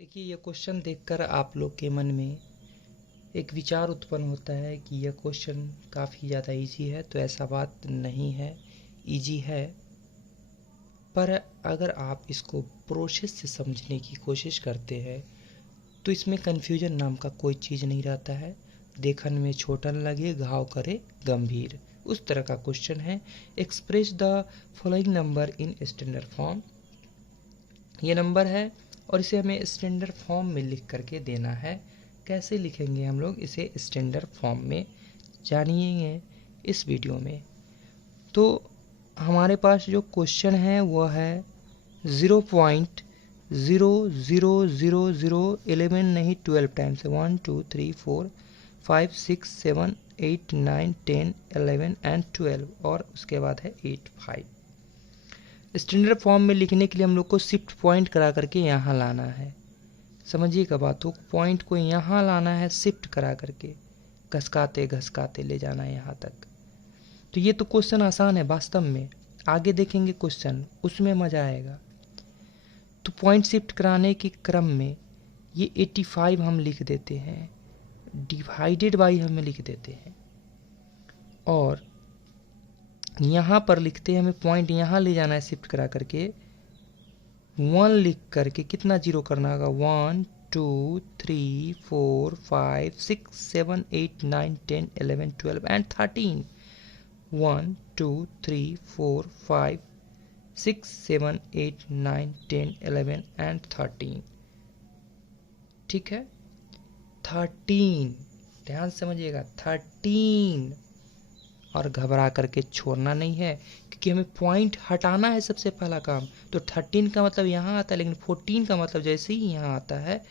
देखिए, यह क्वेश्चन देखकर आप लोग के मन में एक विचार उत्पन्न होता है कि यह क्वेश्चन काफ़ी ज़्यादा इजी है। तो ऐसा बात नहीं है, इजी है, पर अगर आप इसको प्रोसेस से समझने की कोशिश करते हैं तो इसमें कन्फ्यूजन नाम का कोई चीज़ नहीं रहता है। देखन में छोटन लगे घाव करे गंभीर, उस तरह का क्वेश्चन है। Express the following number in standard form, ये नंबर है और इसे हमें स्टैंडर्ड फॉर्म में लिख करके देना है। कैसे लिखेंगे हम लोग इसे स्टैंडर्ड फॉर्म में, जानिए इस वीडियो में। तो हमारे पास जो क्वेश्चन है वह है 0.000011 नहीं 12 टाइम्स है। 1 2 3 4 5 6 7 8 9 10 11 एंड 12 और उसके बाद है 8 5। स्टैंडर्ड फॉर्म में लिखने के लिए हम लोग को शिफ्ट पॉइंट करा करके यहाँ लाना है। समझिएगा बातों, पॉइंट को यहाँ लाना है, शिफ्ट करा करके घसकाते घसकाते ले जाना है यहाँ तक। तो ये तो क्वेश्चन आसान है वास्तव में, आगे देखेंगे क्वेश्चन उसमें मज़ा आएगा। तो पॉइंट शिफ्ट कराने के क्रम में ये 85 हम लिख देते हैं, डिवाइडेड बाई हमें लिख देते हैं, और यहाँ पर लिखते हैं हमें पॉइंट यहाँ ले जाना है शिफ्ट करा करके। 1 लिख करके कितना जीरो करना होगा, 1 2 3 4 5 6 7 8 9 10 11 12 एंड 13। 1 2 3 4 5 6 7 8 9 10 11 एंड 13। ठीक है, 13, ध्यान से समझिएगा 13, और घबरा करके छोड़ना नहीं है क्योंकि हमें पॉइंट हटाना है सबसे पहला काम। तो 13 का मतलब यहाँ आता है, लेकिन 14 का मतलब जैसे ही यहाँ आता है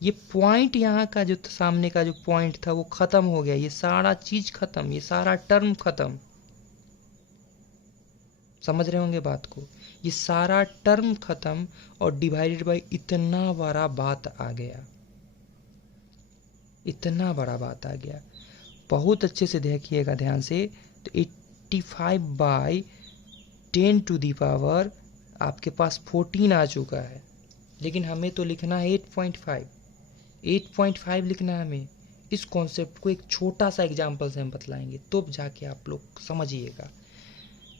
ये पॉइंट, यहाँ का जो सामने का जो पॉइंट था वो ख़त्म हो गया, ये सारा चीज़ ख़त्म, ये सारा टर्म ख़त्म। समझ रहे होंगे बात को, ये सारा टर्म ख़त्म और डिवाइडेड बाई इतना बड़ा बात आ गया, इतना बड़ा बात आ गया। बहुत अच्छे से देखिएगा ध्यान से। तो 85 बाई 10 टू दी पावर आपके पास 14 आ चुका है, लेकिन हमें तो लिखना है 8.5, 8.5 लिखना है हमें। इस कॉन्सेप्ट को एक छोटा सा एग्जाम्पल से हम बतलाएंगे तो जाके आप लोग समझिएगा।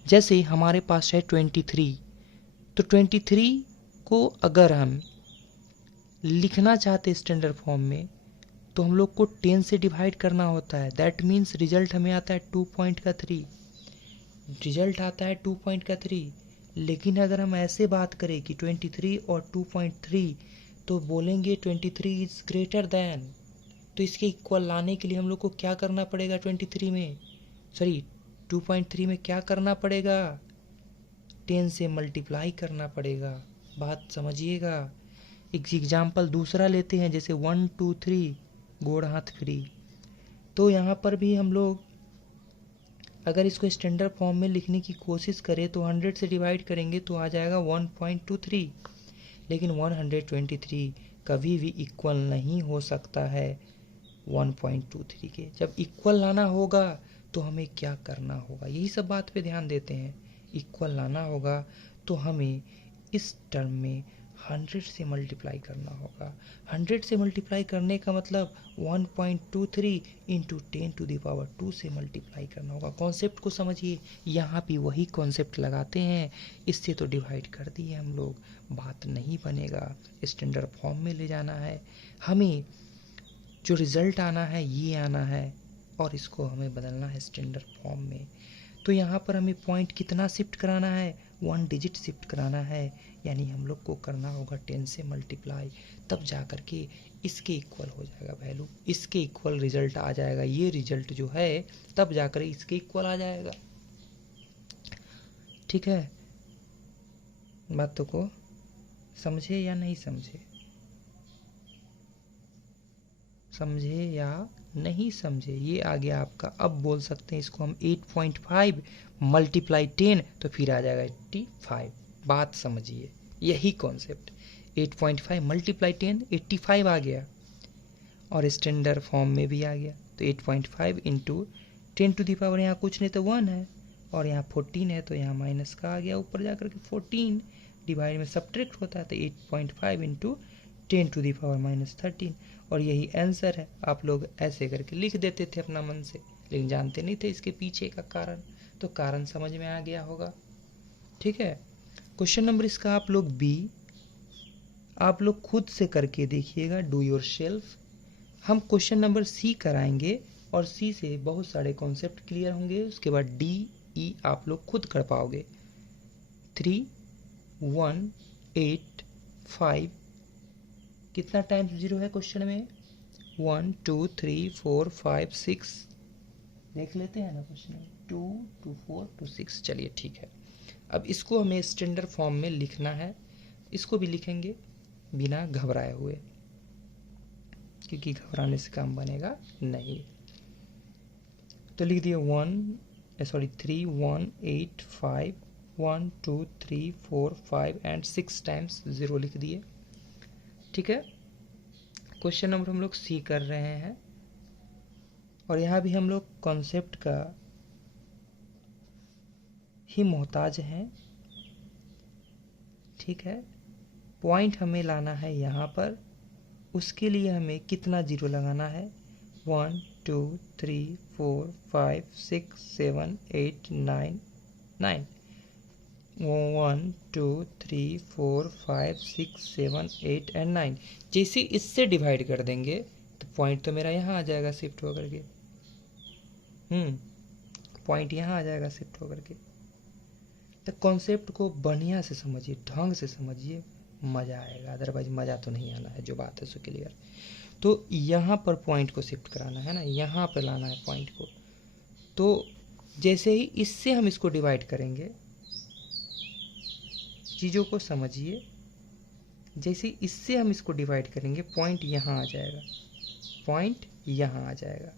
जैसे हमारे पास है 23, तो 23 को अगर हम लिखना चाहते स्टैंडर्ड फॉर्म में तो हम लोग को 10 से डिवाइड करना होता है। दैट मीन्स रिजल्ट हमें आता है 2.3, रिजल्ट आता है 2.3। लेकिन अगर हम ऐसे बात करें कि 23 और 2.3, तो बोलेंगे 23 इज ग्रेटर दैन। तो इसके इक्वल लाने के लिए हम लोग को क्या करना पड़ेगा, 23 में, सॉरी 2.3 में क्या करना पड़ेगा, 10 से मल्टीप्लाई करना पड़ेगा। बात समझिएगा। एक एग्जाम्पल दूसरा लेते हैं, जैसे 1 2 3 गोड़ हाथ फ्री। तो यहाँ पर भी हम लोग अगर इसको स्टैंडर्ड फॉर्म में लिखने की कोशिश करें तो 100 से डिवाइड करेंगे तो आ जाएगा 1.23, लेकिन 123 कभी भी इक्वल नहीं हो सकता है 1.23 के। जब इक्वल लाना होगा तो हमें क्या करना होगा, यही सब बात पे ध्यान देते हैं। इक्वल लाना होगा तो हमें इस टर्म में 100 से मल्टीप्लाई करना होगा। 100 से मल्टीप्लाई करने का मतलब 1.23 इंटू 10 टू द पावर 2 से मल्टीप्लाई करना होगा। कॉन्सेप्ट को समझिए, यहाँ भी वही कॉन्सेप्ट लगाते हैं। इससे तो डिवाइड कर दिए हम लोग, बात नहीं बनेगा। स्टैंडर्ड फॉर्म में ले जाना है हमें, जो रिज़ल्ट आना है ये आना है, और इसको हमें बदलना है स्टैंडर्ड फॉर्म में। तो यहाँ पर हमें पॉइंट कितना शिफ्ट कराना है, 1 डिजिट शिफ्ट कराना है, यानी हम लोग को करना होगा 10 से मल्टीप्लाई, तब जा कर के इसके इक्वल हो जाएगा वैल्यू, इसके इक्वल रिजल्ट आ जाएगा। ये रिजल्ट जो है तब जाकर इसके इक्वल आ जाएगा। ठीक है, बातों को समझे या नहीं समझे, समझे या नहीं समझे, ये आ गया आपका। अब बोल सकते हैं इसको हम 8.5 मल्टीप्लाई 10, तो फिर आ जाएगा 85। बात समझिए, यही कॉन्सेप्ट, 8.5 मल्टीप्लाई 10 85 आ गया, और स्टैंडर्ड फॉर्म में भी आ गया। तो 8.5 इंटू 10 टू दी पावर, यहाँ कुछ नहीं तो 1 है, और यहाँ 14 है तो यहाँ माइनस का आ गया ऊपर जा कर के 14, डिवाइड में सब्ट्रैक्ट होता है। तो 8.5 इंटू 10⁻⁻13 और यही आंसर है। आप लोग ऐसे करके लिख देते थे अपना मन से, लेकिन जानते नहीं थे इसके पीछे का कारण। तो कारण समझ में आ गया होगा। ठीक है। क्वेश्चन नंबर इसका आप लोग बी, आप लोग खुद से करके देखिएगा, डू योर सेल्फ। हम क्वेश्चन नंबर सी कराएंगे और सी से बहुत सारे कॉन्सेप्ट क्लियर होंगे। उसके बाद डी ई आप लोग खुद कर पाओगे। 3 1 8 5 कितना टाइम्स 0 है क्वेश्चन में? 1 2 3 4 5 6 देख लेते हैं ना क्वेश्चन में, 2 2 4 2 6। चलिए ठीक है। अब इसको हमें स्टैंडर्ड फॉर्म में लिखना है। इसको भी लिखेंगे बिना घबराए हुए, क्योंकि घबराने से काम बनेगा नहीं। तो लिख दिए 3 1 8 5 1 2 3 4 5 एंड 6 टाइम्स 0 लिख दिए। ठीक है। क्वेश्चन नंबर हम लोग सी कर रहे हैं और यहाँ भी हम लोग कॉन्सेप्ट का ही मोहताज हैं। ठीक है। पॉइंट हमें लाना है यहाँ पर। उसके लिए हमें कितना 0 लगाना है? 1 2 3 4 5 6 7 8 9 9 1 2 3 4 5 6 7 8 एंड 9। जैसे इससे डिवाइड कर देंगे तो पॉइंट तो मेरा यहाँ आ जाएगा शिफ्ट होकर के। पॉइंट यहाँ आ जाएगा शिफ्ट होकर के। तो कॉन्सेप्ट को बढ़िया से समझिए, ढंग से समझिए, मज़ा आएगा। अदरवाइज मज़ा तो नहीं आना है, जो बात है सो क्लियर। तो यहाँ पर पॉइंट को शिफ्ट कराना है ना, यहाँ पर लाना है पॉइंट को। तो जैसे ही इससे हम इसको डिवाइड करेंगे, चीज़ों को समझिए, जैसे इससे हम इसको डिवाइड करेंगे पॉइंट यहाँ आ जाएगा, पॉइंट यहाँ आ जाएगा,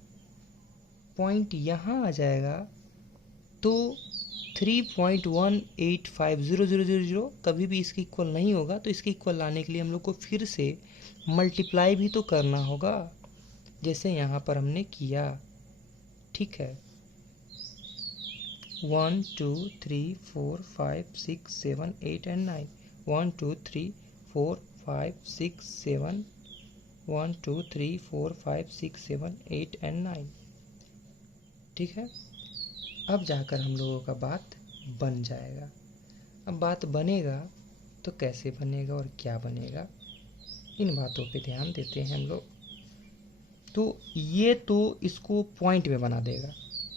पॉइंट यहाँ आ जाएगा। तो 3.1850000 कभी भी इसके इक्वल नहीं होगा। तो इसके इक्वल लाने के लिए हम लोग को फिर से मल्टीप्लाई भी तो करना होगा, जैसे यहाँ पर हमने किया। ठीक है। 1 2 3 4 5 6 7 8 एंड 9 1 2 3 4 5 6 7 1 2 3 4 5 6 7 8 एंड 9। ठीक है। अब जाकर हम लोगों का बात बन जाएगा। अब बात बनेगा तो कैसे बनेगा और क्या बनेगा, इन बातों पे ध्यान देते हैं हम लोग। तो ये तो इसको पॉइंट में बना देगा,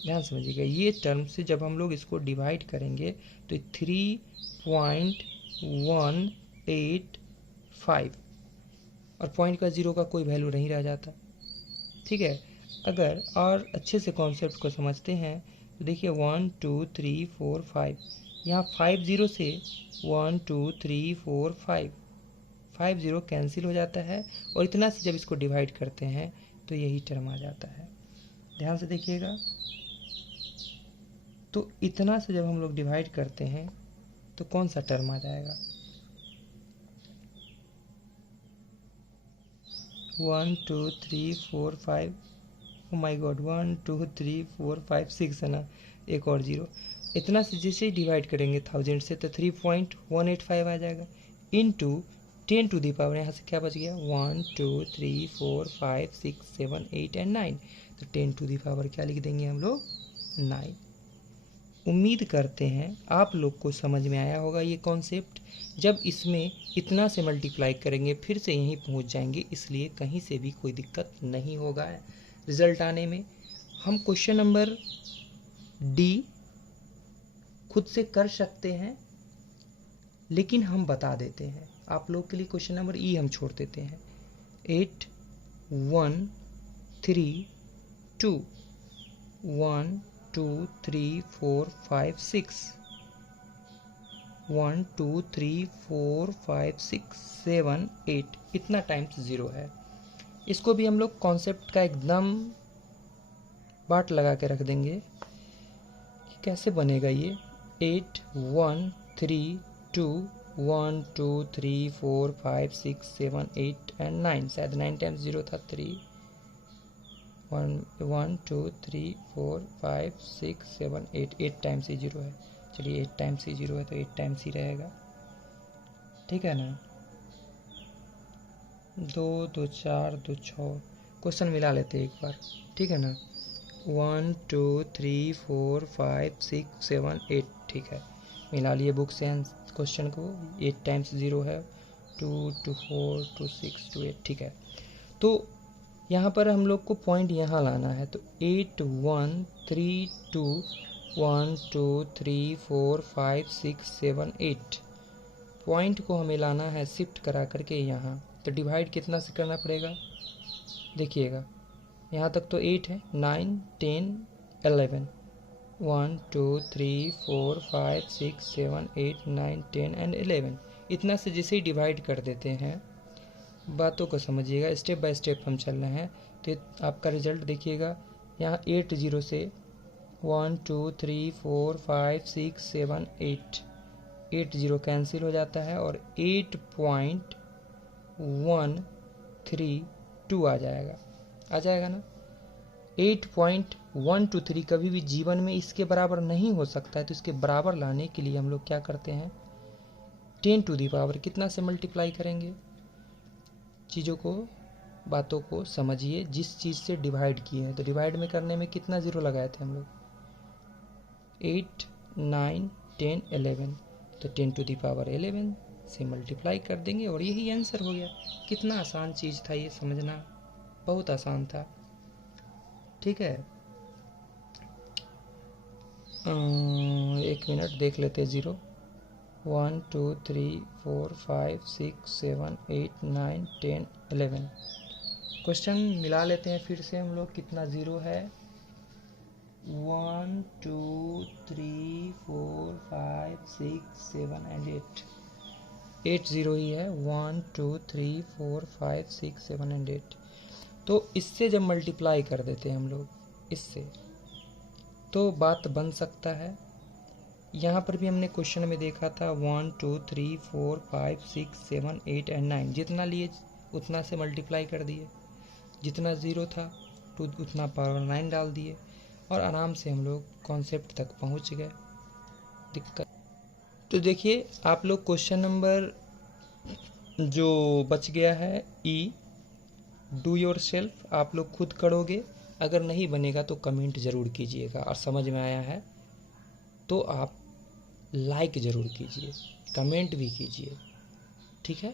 ध्यान समझिएगा। ये टर्म से जब हम लोग इसको डिवाइड करेंगे तो 3.185 और पॉइंट का 0 का कोई वैल्यू नहीं रह जाता। ठीक है। अगर और अच्छे से कॉन्सेप्ट को समझते हैं तो देखिए 1 2 3 4 5, यहाँ 5 0 से 1 2 3 4 5 0 कैंसिल हो जाता है और इतना से जब इसको डिवाइड करते हैं तो यही टर्म आ जाता है। ध्यान से देखिएगा। तो इतना से जब हम लोग डिवाइड करते हैं तो कौन सा टर्म आ जाएगा? 1 2 3 4 5, ओ माय गॉड, 1 2 3 4 5 6 है ना, एक और 0। इतना से जैसे ही डिवाइड करेंगे 1000 से तो 3.185 आ जाएगा इनटू 10 टू दी पावर, यहाँ से क्या बच गया? 1 2 3 4 5 6 7 8 एंड 9। तो 10 टू दी पावर क्या लिख देंगे हम लोग? 9। उम्मीद करते हैं आप लोग को समझ में आया होगा ये कॉन्सेप्ट। जब इसमें इतना से मल्टीप्लाई करेंगे फिर से यहीं पहुंच जाएंगे, इसलिए कहीं से भी कोई दिक्कत नहीं होगा रिजल्ट आने में। हम क्वेश्चन नंबर डी खुद से कर सकते हैं, लेकिन हम बता देते हैं आप लोग के लिए। क्वेश्चन नंबर ई हम छोड़ देते हैं। 8 1 3 2 1 2 3 4 5 6 1 2 3 4 5 6 7 8 इतना टाइम्स 0 है। इसको भी हम लोग कॉन्सेप्ट का एकदम बाट लगा के रख देंगे कि कैसे बनेगा ये। 8 1 3 2 1 2 3 4 5 6 7 8 एंड 9, शायद 9 टाइम्स 0 था। 3 1 2 3 4 5 6 7 8 8 टाइम्स ही 0 है। चलिए 8 टाइम्स ही 0 है तो 8 टाइम्स ही रहेगा। ठीक है ना। 2 2 4 2 6। क्वेश्चन मिला लेते हैं एक बार, ठीक है ना। 1 2 3 4 5 6 7 8, ठीक है, मिला लिए बुक से क्वेश्चन को। 8 टाइम्स 0 है, 2 2 4 2 6 2 8, ठीक है। तो यहाँ पर हम लोग को पॉइंट यहाँ लाना है, तो 8 1 3 2 1 2 3 4 5 6 7 8 पॉइंट को हमें लाना है शिफ्ट करा करके यहाँ। तो डिवाइड कितना से करना पड़ेगा, देखिएगा यहाँ तक तो 8 है, 9 10 11, 1 2 3 4 5 6 7 8 9 10 एंड 11, इतना से जिसे ही डिवाइड कर देते हैं। बातों को समझिएगा, स्टेप बाय स्टेप हम चल रहे हैं। तो आपका रिजल्ट देखिएगा, यहाँ 8 0 से 1 2 3 4 5 6 7 8, 8 0 कैंसिल हो जाता है और 8.132 आ जाएगा ना। 8.123 कभी भी जीवन में इसके बराबर नहीं हो सकता है। तो इसके बराबर लाने के लिए हम लोग क्या करते हैं, 10 टू दी पावर कितना से मल्टीप्लाई करेंगे। चीज़ों को, बातों को समझिए, जिस चीज़ से डिवाइड किए हैं। तो डिवाइड में करने में कितना जीरो लगाए थे हम लोग, 8 9 10 11, तो 10 टू दी पावर 11 से मल्टीप्लाई कर देंगे और यही आंसर हो गया। कितना आसान चीज़ था ये, समझना बहुत आसान था, ठीक है। एक मिनट देख लेते हैं। 0 1 2 3 4 5 6 7 8 9 10 11 क्वेश्चन मिला लेते हैं फिर से हम लोग। कितना जीरो है, 1 2 3 4 5 6 7 एंड 8, 8 0 ही है। 1 2 3 4 5 6 7 एंड 8। तो इससे जब मल्टीप्लाई कर देते हैं हम लोग इससे, तो बात बन सकता है। यहाँ पर भी हमने क्वेश्चन में देखा था 1 2 3 4 5 6 7 8 एंड 9, जितना लिए उतना से मल्टीप्लाई कर दिए, जितना ज़ीरो था तो उतना पावर 9 डाल दिए और आराम से हम लोग कॉन्सेप्ट तक पहुँच गए। दिक्कत तो देखिए आप लोग, क्वेश्चन नंबर जो बच गया है ई, डू योर सेल्फ, आप लोग खुद करोगे। अगर नहीं बनेगा तो कमेंट ज़रूर कीजिएगा, और समझ में आया है तो आप लाइक ज़रूर कीजिए, कमेंट भी कीजिए, ठीक है।